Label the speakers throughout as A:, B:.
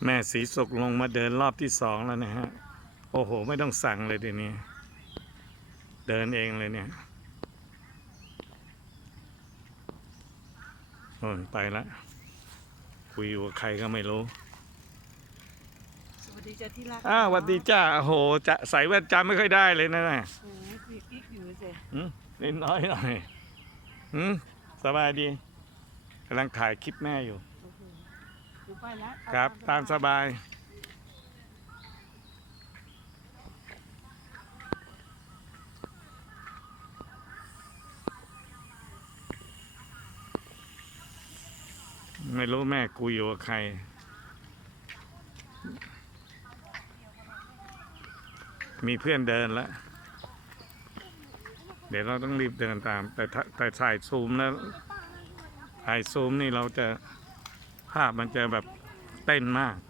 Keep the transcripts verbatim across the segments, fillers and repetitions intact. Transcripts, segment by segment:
A: แม่สีสุกลงมาเดินรอบที่สองแล้วนะฮะโอ้โหไม่ต้องสั่งเลยทีนี้เดินเองเลยเนี่ยโอ้ยไปละคุยกับใครก็ไม่รู้
B: สวัสดีจ้าที่รัก
A: อ้าวสวัสดีจ้าโอ้โหจะใส่แว่นจำไม่ค่อยได้เลยนะน่ะ
B: โอ้ยปีกิ๊กอยู่สิ
A: อืมนิดน้อยหน่อยอืมสบายดีกำลังถ่ายคลิปแม่อยู่
B: ดูไปแล้ว
A: ครับตามสบายไม่รู้แม่คุยอยู่กับใครมีเพื่อนเดินแล้วเดี๋ยวเราต้องรีบเดินตามแต่แต่ถ่ายซูมแล้วถ่ายซูมนี่เราจะภาพมันจะแบบเต้นมาก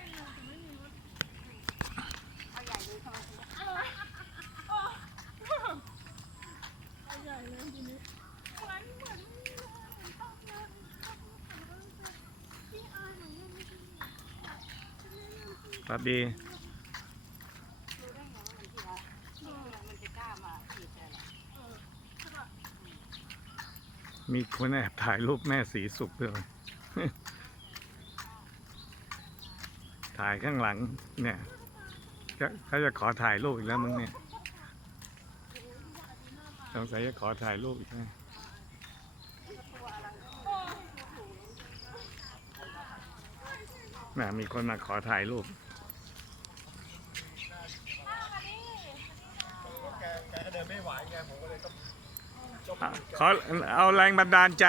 A: สวัสดีมีคนแอบถ่ายรูปแม่สีสุกด้วยถ่ายข้างหลังเนี่ยเขาจะขอถ่ายรูปอีกแล้วมึงเนี่ยสงสัยจะขอถ่ายรูปอีกนะน่ะมีคนมาขอถ่ายรูป
C: แกก็เดินไม่ไหวไงผมก็เลยต้อง
A: ขอเอาแรงบันดาลใจ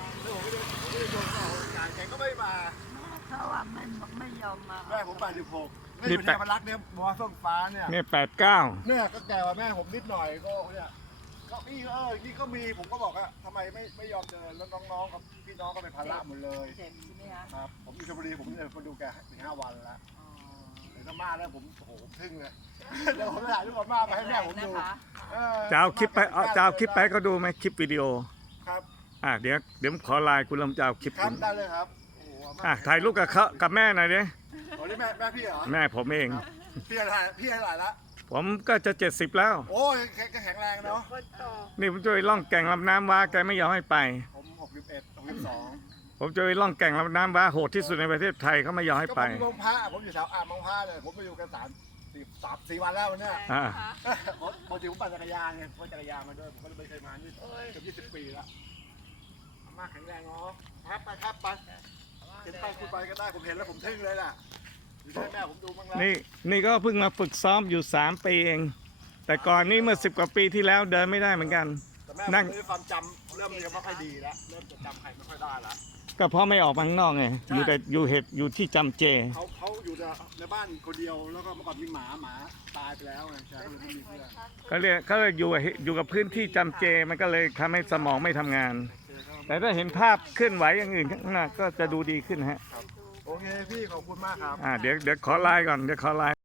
C: แกก็ไม่มา
B: เขาอ่ะมันไม่ยอมมา
C: แม่ผมแปดสิบหกนี่เป็นพลักเนี่ยมอส้มฟ้าเนี่ย
A: เนี่ยแปดเก้า
C: เนี่ยก็แกว่าแม่ผมนิดหน่อยก็เนี่ยก็พี่เออนี่ก็มีผมก็บอกว่าทำไมไม่ไม่ยอมเดินแล้วน้องๆกับพี่น้องก็เป็นภาระหมดเลย
B: เจ็บใช่ไหมคะ
C: ครับผมอยู่ชลบุรีผมเนี่ยมาดูแกถึงห้าวันแล้วเดี๋ยวถ้ามาแล้วผมโอ้โหทึ่งเลยเดี๋ยวผมถ่ายรูปกับมาไปให้แม่ผมดู
A: จะเอาคลิปไปจะเอาคลิปไปก็ดูไหมคลิปวิดีโอ
C: ครับ
A: อ่ะเดี๋ยวเดี๋ยวขอไลน์คุณลำจะเอาคลิป
C: ครับได้เลยครับ
A: อ่ะถ่ายรูปกับเขากับแม่หน่อยดิ
C: โอ้นี่แม่แม่พี่เหรอ
A: แม่ผมเอง
C: พี่ถ่ายพี่ให้หลายละ
A: ผมก็จะเจ็ดสิบแล้ว
C: โอ้ยแข็งแรงเนาะ
A: นี่ผมจะไปล่องแก่งลำน้ำว้าแกไม่ยอมให้ไป
C: ผมหกสิบเอ็ดหกสิบสอง
A: ผมจะไปล่องแก่งลำน้ำว้าโหดที่สุดในประเทศไทยเขาไม่ยอมให้ไป
C: ก็ผมมองพระผมอยู่แถวอ่างมองพระเลยผมไปอยู่กันสามสี่สามสี่วันแล้วเนี่ย
A: อ่า
C: ปกติผมปั่นจักรยานไงผมจักรยานมาด้วยผมก็เลยไม่เคยมานี่เกือบยี่สิบปีแล้วมากแข็งแรงเนาะครับไปครับไปเห็นไปคุยไปก็ได้ผมเห็นแล้วผมทึ่งเลยล่ะอยู่ที่แม่ผมดูบ้างแล้ว
A: นี่นี่ก็เพิ่งมาฝึกซ้อมอยู่สามปีเองแต่ก่อนนี้เมื่อสิบกว่าปีที่แล้วเดินไม่ได้เหมือนกัน
C: นั่งความจำเริ่มมีไม่ค่อยดีแล้วเริ่มจะจำใครไม่ค่อยได้แล้ว
A: ก็เพราะไม่ออกมาข้างนอกไงอยู่แต่อยู่เหตุอยู่ที่จำเจ
C: เขาเขาอยู่ในบ้านคนเดียวแล้วก็เมื่อก่อนมีหมาหมาตายไปแล้วไงใช่
A: เขาเรียกเขาเรียกอยู่อยู่กับพื้นที่จำเจมันก็เลยทำให้สมองไม่ทำงานแต่ถ้าเห็นภาพเคลื่อนไหวอย่างอื่นข้างหน้าก็จะดูดีขึ้นฮะ
C: โอเคพี่ขอบคุณมากครับ
A: อ่าเดี๋ยวเดี๋ยวขอไลน์ก่อนเดี๋ยวขอไลน์